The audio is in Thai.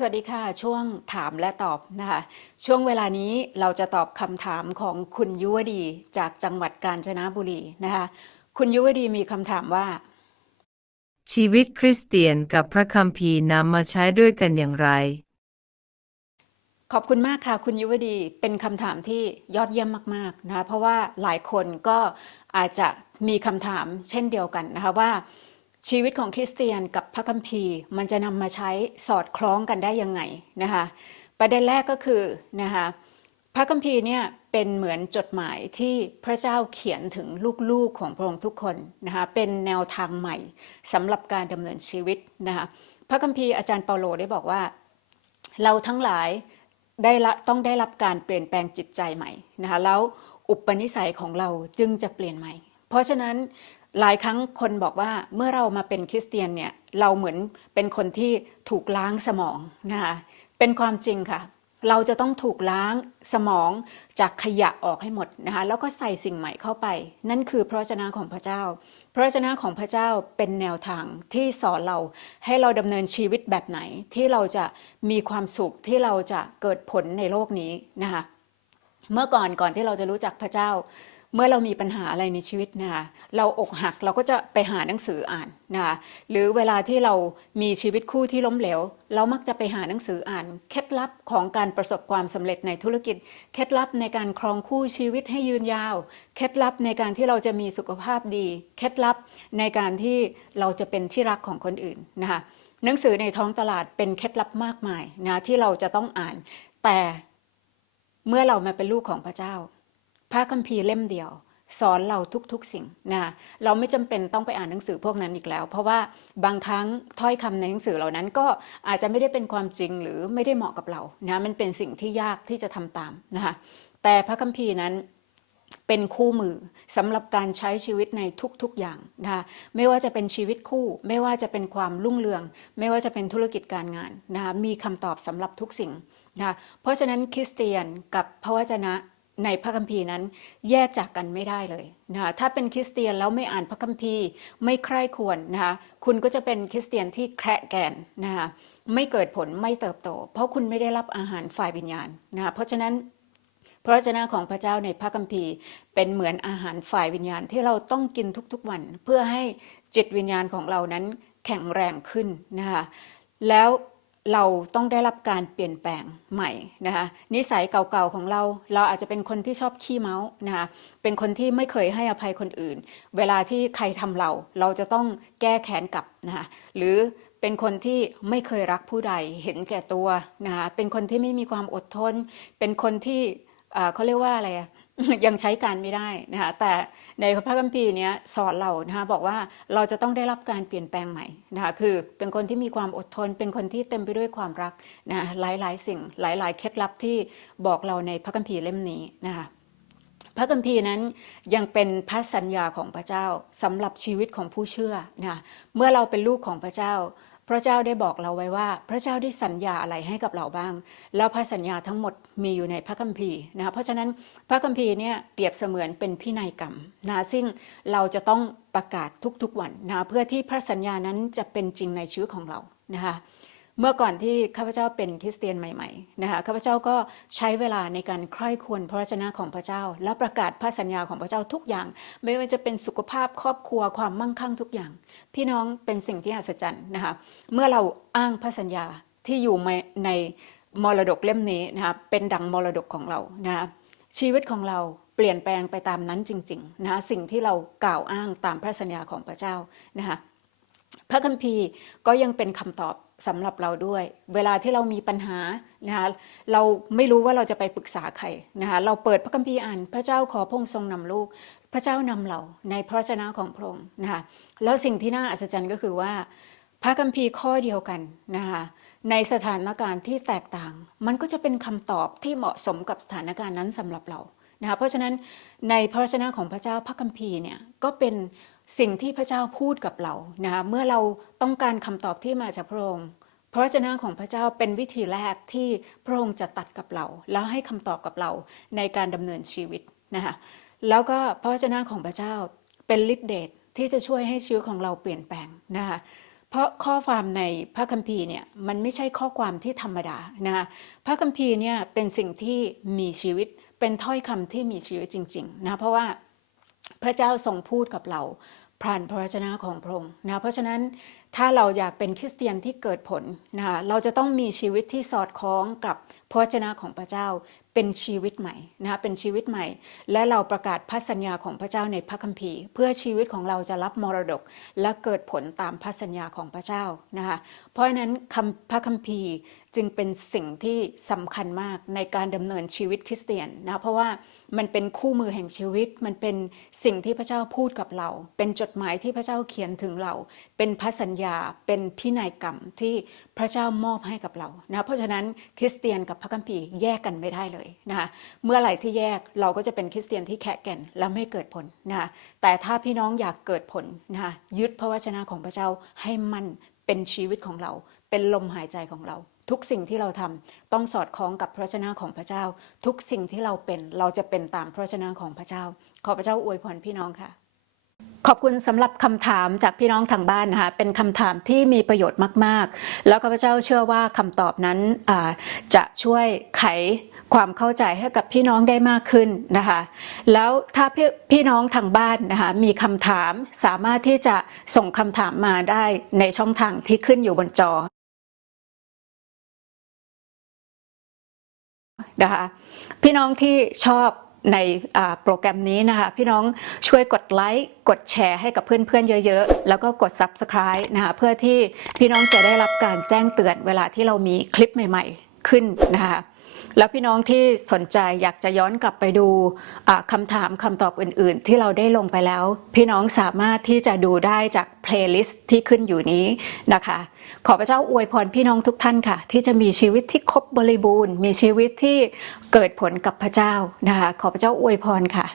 สวัสดีค่ะ ช่วงถามและตอบนะคะช่วงเวลานี้เราจะตอบคำถามของคุณยุวดีจากจังหวัดกาญจนบุรีนะคะคุณยุวดีมีคำถามว่า ชีวิตคริสเตียนกับพระคัมภีร์นำมาใช้ด้วยกันอย่างไร ขอบคุณมากค่ะ คุณยุวดีเป็นคำถามที่ยอดเยี่ยมมากๆนะคะเพราะว่าหลายคนก็อาจจะมีคำถามเช่นเดียวกันนะคะว่า ชีวิตของคริสเตียนกับพระคัมภีร์ มันจะนำมาใช้สอดคล้องกันได้ยังไงนะคะประเด็นแรกก็คือนะคะพระคัมภีร์เนี่ยเป็นเหมือนจดหมายที่พระเจ้าเขียนถึงลูกๆของพระองค์ทุกคนนะคะเป็นแนวทางใหม่สำหรับการดำเนินชีวิตนะคะพระคัมภีร์อาจารย์เปาโลได้บอกว่า เราทั้งหลายได้ต้องได้รับการเปลี่ยนแปลงจิตใจใหม่นะคะแล้วอุปนิสัยของเราจึงจะเปลี่ยนใหม่ เพราะฉะนั้น หลายครั้งคนบอกว่าเมื่อเรามาเป็นคริสเตียนเนี่ยเราเหมือนเป็นคนที่ถูกล้างสมองนะคะเป็นความจริงค่ะ เราจะต้องถูกล้างสมองจากขยะออกให้หมดนะคะแล้วก็ใส่สิ่งใหม่เข้าไป นั่นคือพระวจนะของพระเจ้า พระวจนะของพระเจ้าเป็นแนวทางที่สอนเราให้เราดำเนินชีวิตแบบไหนที่เราจะมีความสุขที่เราจะเกิดผลในโลกนี้นะคะเมื่อก่อนก่อนที่เราจะรู้จักพระเจ้า เมื่อเรามีปัญหาอะไรในชีวิตนะคะเราอกหักเราก็จะไปหาหนังสืออ่านนะคะหรือเวลาที่เรามีชีวิตคู่ที่ล้มเหลว เรามักจะไปหาหนังสืออ่าน เคล็ดลับของการประสบความสำเร็จในธุรกิจ เคล็ดลับในการครองคู่ชีวิตให้ยืนยาว เคล็ดลับในการที่เราจะมีสุขภาพดี เคล็ดลับในการที่เราจะเป็นที่รักของคนอื่นนะคะหนังสือในท้องตลาดเป็นเคล็ดลับมากมายนะที่เราจะต้องอ่าน แต่เมื่อเรามาเป็นลูกของพระเจ้า พระคัมภีร์เล่มเดียว สอนเราทุกๆสิ่งนะเราไม่จำเป็นต้องไปอ่านหนังสือพวกนั้นอีกแล้ว เพราะว่าบางครั้งถ้อยคำในหนังสือเหล่านั้นก็อาจจะไม่ได้เป็นความจริงหรือไม่ได้เหมาะกับเรานะมันเป็นสิ่งที่ยากที่จะทำตามนะคะแต่พระคัมภีร์นั้นเป็นคู่มือสำหรับการใช้ชีวิตในทุกๆอย่างนะคะไม่ว่าจะเป็นชีวิตคู่ ไม่ว่าจะเป็นความรุ่งเรือง ไม่ว่าจะเป็นธุรกิจการงานนะคะมีคำตอบสำหรับทุกสิ่งนะคะเพราะฉะนั้นคริสเตียนกับพระวจนะ ในพระคัมภีร์นั้น แยกจากกันไม่ได้เลยนะคะถ้าเป็นคริสเตียนแล้วไม่อ่านพระคัมภีร์ไม่ใคร่ควรนะคะคุณก็จะเป็นคริสเตียนที่แคระแกนนะคะไม่เกิดผลไม่เติบโต เพราะคุณไม่ได้รับอาหารฝ่ายวิญญาณนะคะเพราะฉะนั้นพระวจนะของพระเจ้าในพระคัมภีร์ เป็นเหมือนอาหารฝ่ายวิญญาณที่เราต้องกินทุกๆวัน เพื่อให้จิตวิญญาณของเรานั้นแข็งแรงขึ้นนะคะแล้ว เราต้องได้รับการเปลี่ยนแปลงใหม่นะคะนิสัยเก่าๆของเรา เราอาจจะเป็นคนที่ชอบขี้เมาส์นะคะเป็นคนที่ไม่เคยให้อภัยคนอื่น เวลาที่ใครทำเรา เราจะต้องแก้แค้นกลับนะคะหรือเป็นคนที่ไม่เคยรักผู้ใดเห็นแก่ตัวนะคะเป็นคนที่ไม่มีความอดทน เป็นคนที่เขาเรียกว่าอะไรอะ ยังใช้การไม่ได้นะคะแต่ในพระคัมภีร์เนี้ยสอนเรานะคะบอกว่าเราจะต้องได้รับการเปลี่ยนแปลงใหม่นะคะคือเป็นคนที่มีความอดทน เป็นคนที่เต็มไปด้วยความรักนะคะหลายๆ สิ่งหลาย ๆ เคล็ดลับที่บอกเราในพระคัมภีร์เล่มนี้นะคะพระคัมภีร์นั้นยังเป็นพระสัญญาของพระเจ้าสำหรับชีวิตของผู้เชื่อนะเมื่อเราเป็นลูกของพระเจ้า พระเจ้าได้บอกเราไว้ว่า พระเจ้าได้สัญญาอะไรให้กับเราบ้าง แล้วพระสัญญาทั้งหมดมีอยู่ในพระคัมภีร์นะเพราะฉะนั้นพระคัมภีร์เนี่ยเปรียบเสมือนเป็นพินัยกรรมนะซึ่งเราจะต้องประกาศทุกๆวันนะเพื่อที่พระสัญญานั้นจะเป็นจริงในชีวิตของเรานะคะ เมื่อก่อนที่ข้าพเจ้าเป็นคริสเตียนใหม่ๆนะคะข้าพเจ้าก็ใช้เวลาในการใคร่ควรพระวจนะของพระเจ้า และประกาศพระสัญญาของพระเจ้าทุกอย่าง ไม่ว่าจะเป็นสุขภาพครอบครัวความมั่งคั่งทุกอย่าง พี่น้องเป็นสิ่งที่อัศจรรย์นะคะเมื่อเราอ้างพระสัญญาที่อยู่ในมรดกเล่มนี้นะคะเป็นดังมรดกของเรานะคะชีวิตของเราเปลี่ยนแปลงไปตามนั้นจริงๆนะคะสิ่งที่เรากล่าวอ้างตามพระสัญญาของพระเจ้านะคะพระคัมภีร์ก็ยังเป็นคำตอบ สำหรับเราด้วย เวลาที่เรามีปัญหานะคะเราไม่รู้ว่าเราจะไปปรึกษาใครนะคะเราเปิดพระคัมภีร์อ่าน พระเจ้าขอพงทรงนำลูก พระเจ้านำเราในพระวจนะของพระองค์นะคะแล้วสิ่งที่น่าอัศจรรย์ก็คือว่า พระคัมภีร์ข้อเดียวกันนะคะในสถานการณ์ที่แตกต่าง มันก็จะเป็นคำตอบที่เหมาะสมกับสถานการณ์นั้นสำหรับเรานะคะเพราะฉะนั้นในพระวจนะของพระเจ้าพระคัมภีร์เนี่ยก็เป็น สิ่งที่พระเจ้าพูดกับเรานะคะเมื่อเราต้องการคำตอบที่มาจากพระองค์พระวจนะของพระเจ้าเป็นวิธีแรกที่พระองค์จะตัดกับเรา แล้วให้คำตอบกับเราในการดำเนินชีวิตนะคะแล้วก็พระวจนะของพระเจ้าเป็นฤทธิเดชที่จะช่วยให้ชีวิตของเราเปลี่ยนแปลงนะคะเพราะข้อความในพระคัมภีร์เนี่ยมันไม่ใช่ข้อความที่ธรรมดานะคะพระคัมภีร์เนี่ยเป็นสิ่งที่มีชีวิตเป็นถ้อยคำที่มีชีวิตจริงๆนะเพราะว่า พระเจ้าทรงพูดกับเราผ่านพระวจนะของพระองค์นะเพราะฉะนั้นถ้าเราอยากเป็นคริสเตียนที่เกิดผลนะเราจะต้องมีชีวิตที่สอดคล้องกับพระวจนะของพระเจ้าเป็นชีวิตใหม่นะเป็นชีวิตใหม่ และเราประกาศพระสัญญาของพระเจ้าในพระคัมภีร์ เพื่อชีวิตของเราจะรับมรดก และเกิดผลตามพระสัญญาของพระเจ้านะคะเพราะฉะนั้นคำพระคัมภีร์จึงเป็นสิ่งที่สำคัญมากในการดำเนินชีวิตคริสเตียนนะเพราะว่า มันเป็นคู่มือแห่งชีวิต มันเป็นสิ่งที่พระเจ้าพูดกับเรา เป็นจดหมายที่พระเจ้าเขียนถึงเรา เป็นพระสัญญา เป็นพินัยกรรมที่พระเจ้ามอบให้กับเรานะ เพราะฉะนั้นคริสเตียนกับพระคัมภีร์แยกกันไม่ได้เลยนะคะเมื่อไหร่ที่แยกเราก็จะเป็นคริสเตียนที่แข็งแกร่งและไม่เกิดผลนะคะแต่ถ้าพี่น้องอยากเกิดผลนะคะยึดพระวจนะของพระเจ้าให้มันเป็นชีวิตของเรา เป็นลมหายใจของเรา ทุกสิ่งที่เราทำต้องสอดคล้องกับพระวจนะของพระเจ้า ทุกสิ่งที่เราเป็นเราจะเป็นตามพระวจนะของพระเจ้า ขอพระเจ้าอวยพรพี่น้องค่ะ ขอบคุณสำหรับคำถามจากพี่น้องทางบ้านนะคะเป็นคำถามที่มีประโยชน์มาก ๆ แล้วข้าพเจ้าเชื่อว่าคำตอบนั้นจะช่วยไขความเข้าใจให้กับพี่น้องได้มากขึ้นนะคะ แล้วถ้าพี่พี่น้องทางบ้านนะคะมีคำถามสามารถที่จะส่งคำถามมาได้ในช่องทางที่ขึ้นอยู่บนจอ นะคะพี่น้องที่ชอบในโปรแกรมนี้นะคะ พี่น้องช่วยกดไลค์กดแชร์ให้กับเพื่อนๆเยอะๆ แล้วก็กด Subscribe นะคะเพื่อที่พี่น้องจะได้รับการแจ้งเตือนเวลาที่เรามีคลิปใหม่ ๆ ขึ้นนะคะ แล้วพี่น้องที่สนใจอยากจะย้อนกลับไปดูคำถามคำตอบอื่น ๆ ที่เราได้ลงไปแล้ว พี่น้องสามารถที่จะดูได้จากเพลย์ลิสต์ที่ขึ้นอยู่นี้นะคะ ขอพระเจ้าอวยพรพี่น้องทุกท่านค่ะ ที่จะมีชีวิตที่ครบบริบูรณ์ มีชีวิตที่เกิดผลกับพระเจ้านะคะ ขอพระเจ้าอวยพรค่ะ